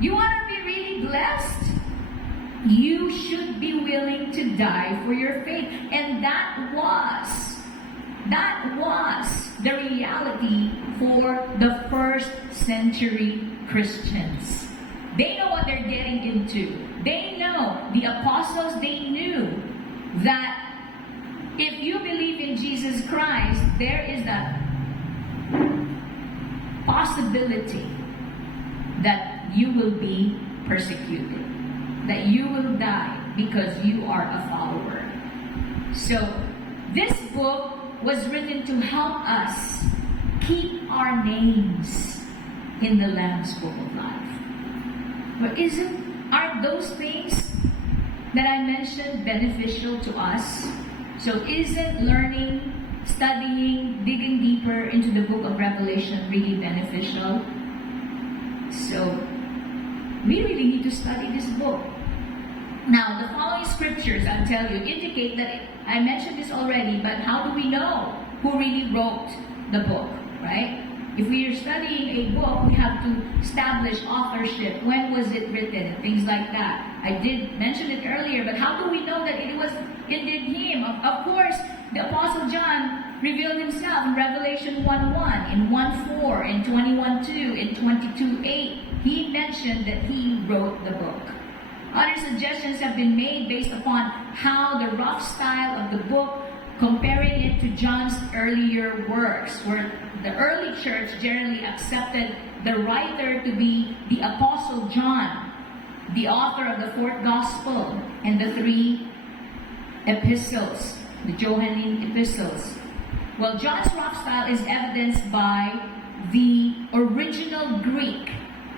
You want to be really blessed? You should be willing to die for your faith. And that was the reality for the first century Christians. They know what they're getting into. They know, the apostles, they knew that if you believe in Jesus Christ, there is a possibility that you will be persecuted, that you will die because you are a follower. So, this book was written to help us keep our names in the Lamb's Book of Life. But aren't those things that I mentioned beneficial to us? So isn't learning, studying, digging deeper into the book of Revelation really beneficial? So we really need to study this book. Now, the following scriptures, I'll tell you, indicate that, I mentioned this already, but how do we know who really wrote the book, right? If we are studying a book, we have to establish authorship. When was it written? And things like that. I did mention it earlier, but how do we know that it did him? Of course, the Apostle John revealed himself in Revelation 1:1, in 1:4, in 21:2, in 22:8. He mentioned that he wrote the book. Other suggestions have been made based upon how the rough style of the book, comparing it to John's earlier works, where the early church generally accepted the writer to be the Apostle John, the author of the fourth gospel and the three epistles, the Johannine epistles. Well, John's rough style is evidenced by the original Greek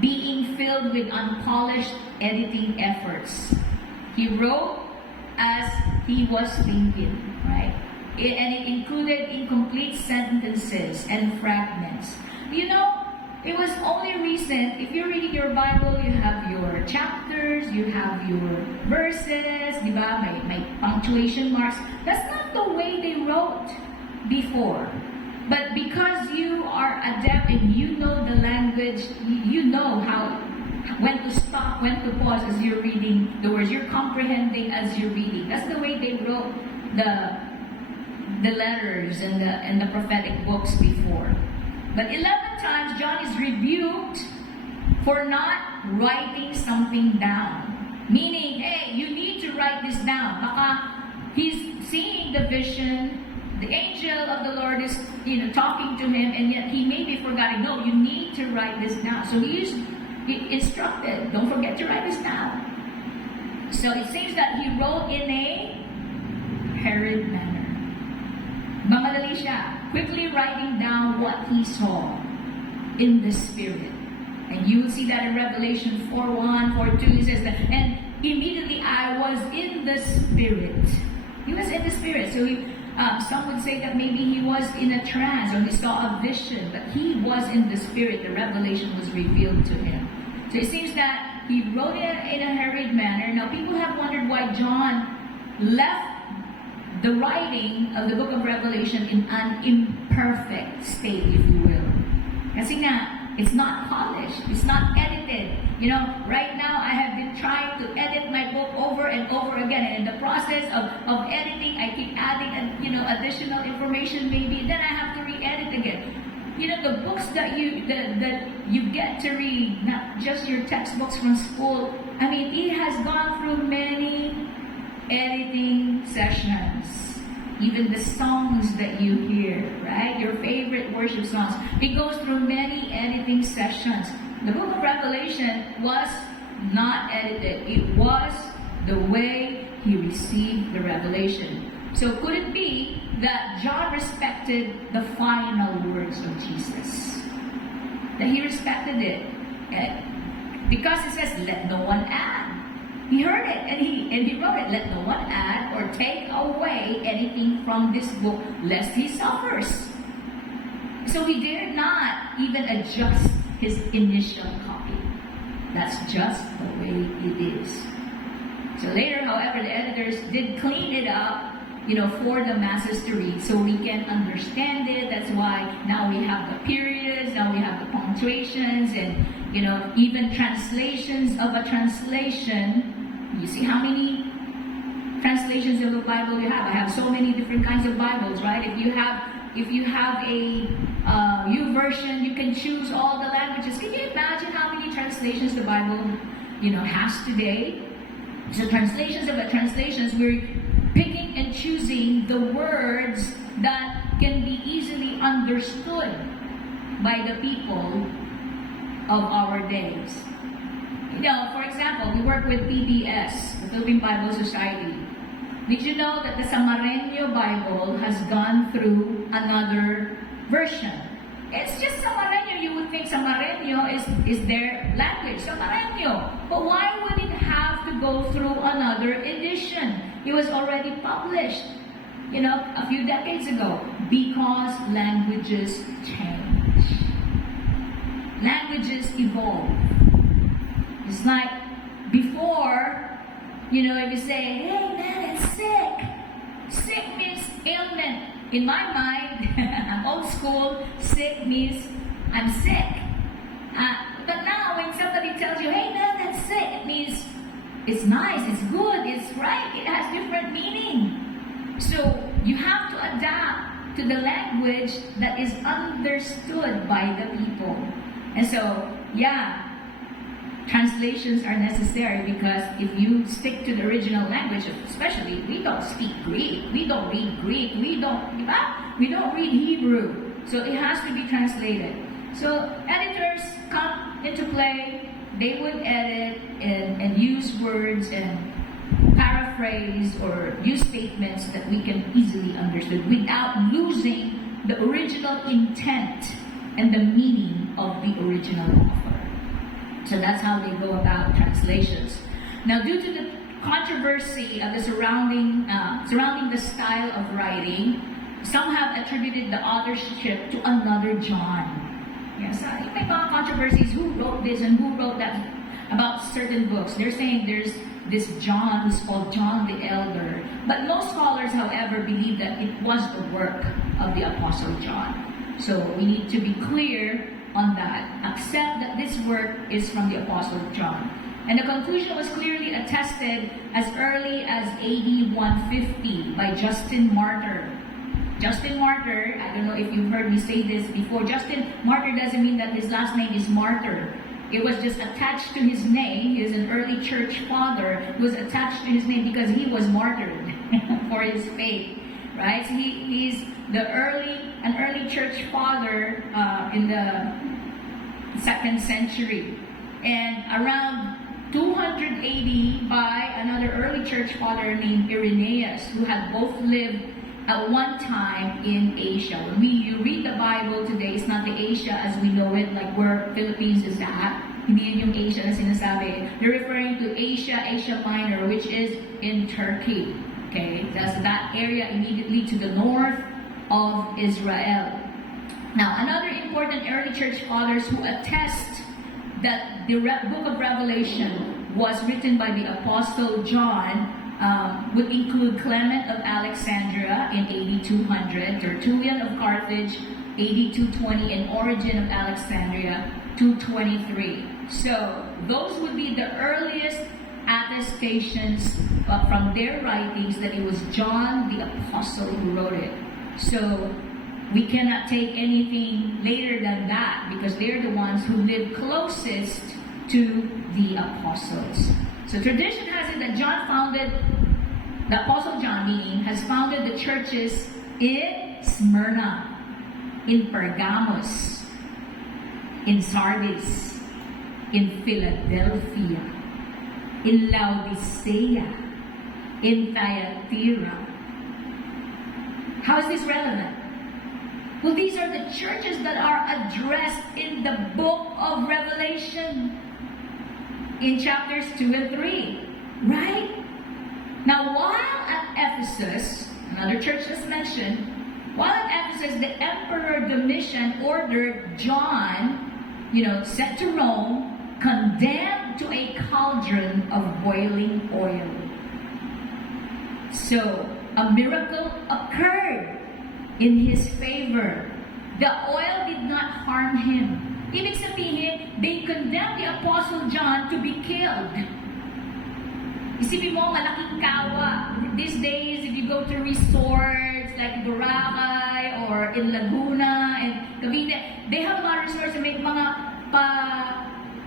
being filled with unpolished editing efforts. He wrote as he was thinking, right? And it included incomplete sentences and fragments. You know, it was only recent, if you're reading your Bible, you have your chapters, you have your verses, di ba? May punctuation marks. That's not the way they wrote before. But because you are adept and you know the language, you know when to stop, when to pause as you're reading the words. You're comprehending as you're reading. That's the way they wrote the letters and the prophetic books before. But 11 times John is rebuked for not writing something down. Meaning, hey, you need to write this down. Baka he's seeing the vision, the angel of the Lord is, talking to him, and yet he may be forgetting. No, you need to write this down. So he instructed, don't forget to write this down. So it seems that he wrote in a hurried manner. Mamadali siya, quickly writing down what he saw in the Spirit. And you will see that in Revelation 4:1, 4:2, it says that, and immediately I was in the Spirit. He was in the Spirit. So some would say that maybe he was in a trance or he saw a vision, but he was in the Spirit. The revelation was revealed to him. So it seems that he wrote it in a hurried manner. Now people have wondered why John left the writing of the book of Revelation in an imperfect state, if you will. Kasi nga, it's not polished, it's not edited. Right now I have been trying to edit my book over and over again, and in the process of editing, I keep adding additional information maybe, then I have to re-edit again. The books that you get to read, not just your textbooks from school, it has gone through many editing sessions. Even the songs that you hear, right? Your favorite worship songs. It goes through many editing sessions. The book of Revelation was not edited. It was the way he received the revelation. So could it be that John respected the final words of Jesus? That he respected it. Because it says, let no one add. He heard it and he wrote it. Let no one add or take away anything from this book, lest he suffers. So he dared not even adjust his initial copy. That's just the way it is. So later, however, the editors did clean it up, for the masses to read, so we can understand it. That's why now we have the periods, now we have the punctuations, and Even translations of a translation. You see how many translations of the Bible you have? I have so many different kinds of Bibles, right? If you have a U version, you can choose all the languages. Can you imagine how many translations the Bible, has today? So translations of the translations, we're picking and choosing the words that can be easily understood by the people of our days. For example, we work with PBS, the Philippine Bible Society. Did you know that the Samareño Bible has gone through another version? It's just Samareño. You would think Samareño is their language, Samareño. But why would it have to go through another edition? It was already published, a few decades ago. Because languages change. Languages evolve. It's like before, if you say, hey man, it's sick. Sick means ailment. In my mind, I'm old school, sick means I'm sick. But now when somebody tells you, hey man, that's sick, it means it's nice, it's good, it's right, it has different meaning. So you have to adapt to the language that is understood by the people. And so, translations are necessary because if you stick to the original language, especially, we don't speak Greek, we don't read Greek, we don't read Hebrew. So it has to be translated. So editors come into play. They would edit and use words and paraphrase or use statements that we can easily understand without losing the original intent and the meaning of the original author. So that's how they go about translations. Now, due to the controversy of the surrounding the style of writing, some have attributed the authorship to another John. Yes, may mga controversies, who wrote this and who wrote that about certain books. They're saying there's this John who's called John the Elder. But most scholars, however, believe that it was the work of the Apostle John. So we need to be clear on that. Accept that this work is from the Apostle John. And the conclusion was clearly attested as early as AD 150 by Justin Martyr. Justin Martyr, I don't know if you've heard me say this before, Justin Martyr doesn't mean that his last name is Martyr. It was just attached to his name. He is an early church father. It was attached to his name because he was martyred for his faith. Right? So he's an early church father in the 2nd century. And around 280 by another early church father named Irenaeus, who had both lived at one time in Asia. When you read the Bible today, it's not the Asia as we know it, like where Philippines is at. Hindi yun yung Asia na sinasabi. They're referring to Asia Minor, which is in Turkey. Okay, that's that area immediately to the north of Israel. Now, another important early church fathers who attest that the book of Revelation was written by the Apostle John would include Clement of Alexandria in AD 200, Tertullian of Carthage, AD 220, and Origen of Alexandria, 223. So, those would be the earliest attestations from their writings that it was John the Apostle who wrote it. So, we cannot take anything later than that because they're the ones who lived closest to the apostles. So tradition has it that the Apostle John meaning, has founded the churches in Smyrna, in Pergamos, in Sardis, in Philadelphia, in Laodicea, in Thyatira. How is this relevant? Well, these are the churches that are addressed in the book of Revelation in chapters 2 and 3, right? Now, while at Ephesus, another church that's mentioned, while at Ephesus, the Emperor Domitian ordered John, sent to Rome, condemned to a cauldron of boiling oil. So, a miracle occurred in his favor. The oil did not harm him. Ibig sabihin, they condemned the Apostle John to be killed. Isipin mo, malaking kawa. These days, if you go to resorts like Boracay or in Laguna and Cavite, they have a lot of resorts and may mga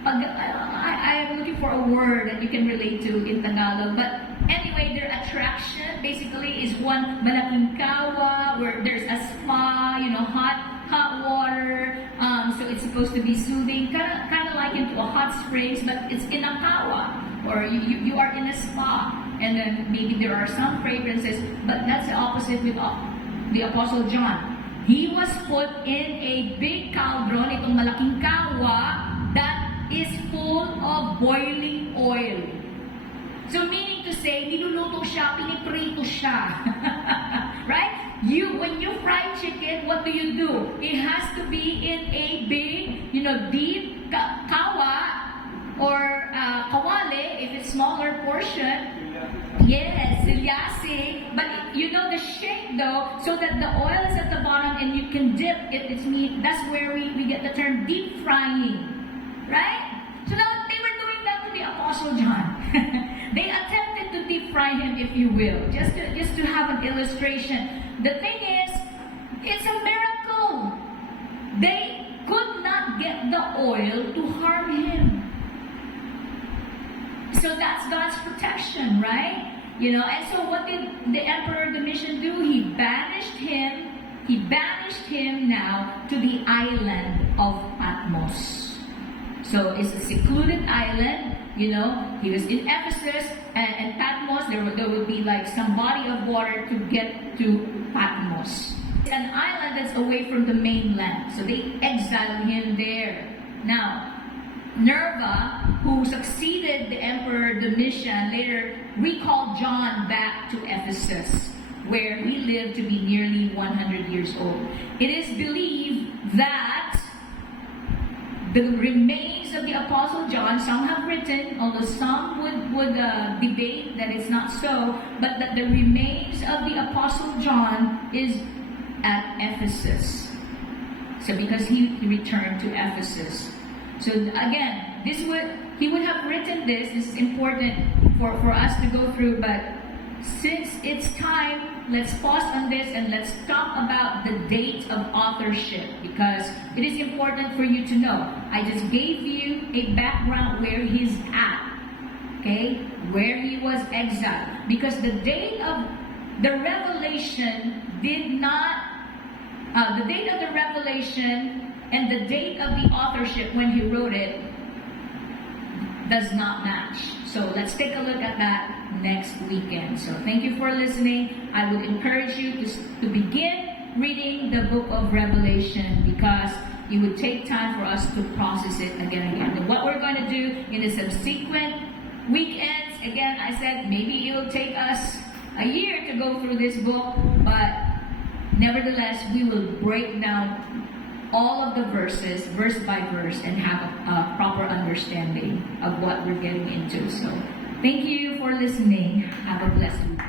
I'm looking for a word that you can relate to in Tagalog. But anyway, their attraction basically is one malaking kawa where there's a spa, hot water. So it's supposed to be soothing, kind of like into a hot springs, but it's in a kawa. Or you are in a spa, and then maybe there are some fragrances, but that's the opposite with the Apostle John. He was put in a big cauldron, itong malaking kawa, that is full of boiling oil. So meaning to say, niluluto siya, piniprito siya. Right? When you fry chicken, what do? It has to be in a big, deep kawa, or kawale, if it's smaller portion. Yes, silyasi. But the shape though, so that the oil is at the bottom and you can dip it. It's neat. That's where we get the term deep frying. Right? So now they were doing that to the Apostle John. They attempted to deep fry him, if you will. Just to have an illustration. The thing is, it's a miracle. They could not get the oil to harm him. So that's God's protection, right? And so what did the Emperor Domitian do? He banished him now to the island of Patmos. So it's a secluded island, he was in Ephesus and Patmos, there would be like some body of water to get to Patmos. It's an island that's away from the mainland. So they exiled him there. Now, Nerva, who succeeded the Emperor Domitian, later recalled John back to Ephesus, where he lived to be nearly 100 years old. It is believed that the remains of the Apostle John, some have written, although some would debate that it's not so, but that the remains of the Apostle John is at Ephesus. So because he returned to Ephesus. So again, he would have written this. This is important for us to go through, but since it's time, let's pause on this and let's talk about the date of authorship, because it is important for you to know. I just gave you a background where he's at, okay? Where he was exiled. Because the date of the revelation the date of the revelation and the date of the authorship when he wrote it does not match. So let's take a look at that next weekend. So thank you for listening. I would encourage you to begin reading the book of Revelation, because it would take time for us to process it again and again. And what we're going to do in the subsequent weekends, again, I said maybe it will take us a year to go through this book, but nevertheless, we will break down all of the verses, verse by verse, and have a proper understanding of what we're getting into. So, thank you for listening. Have a blessed week.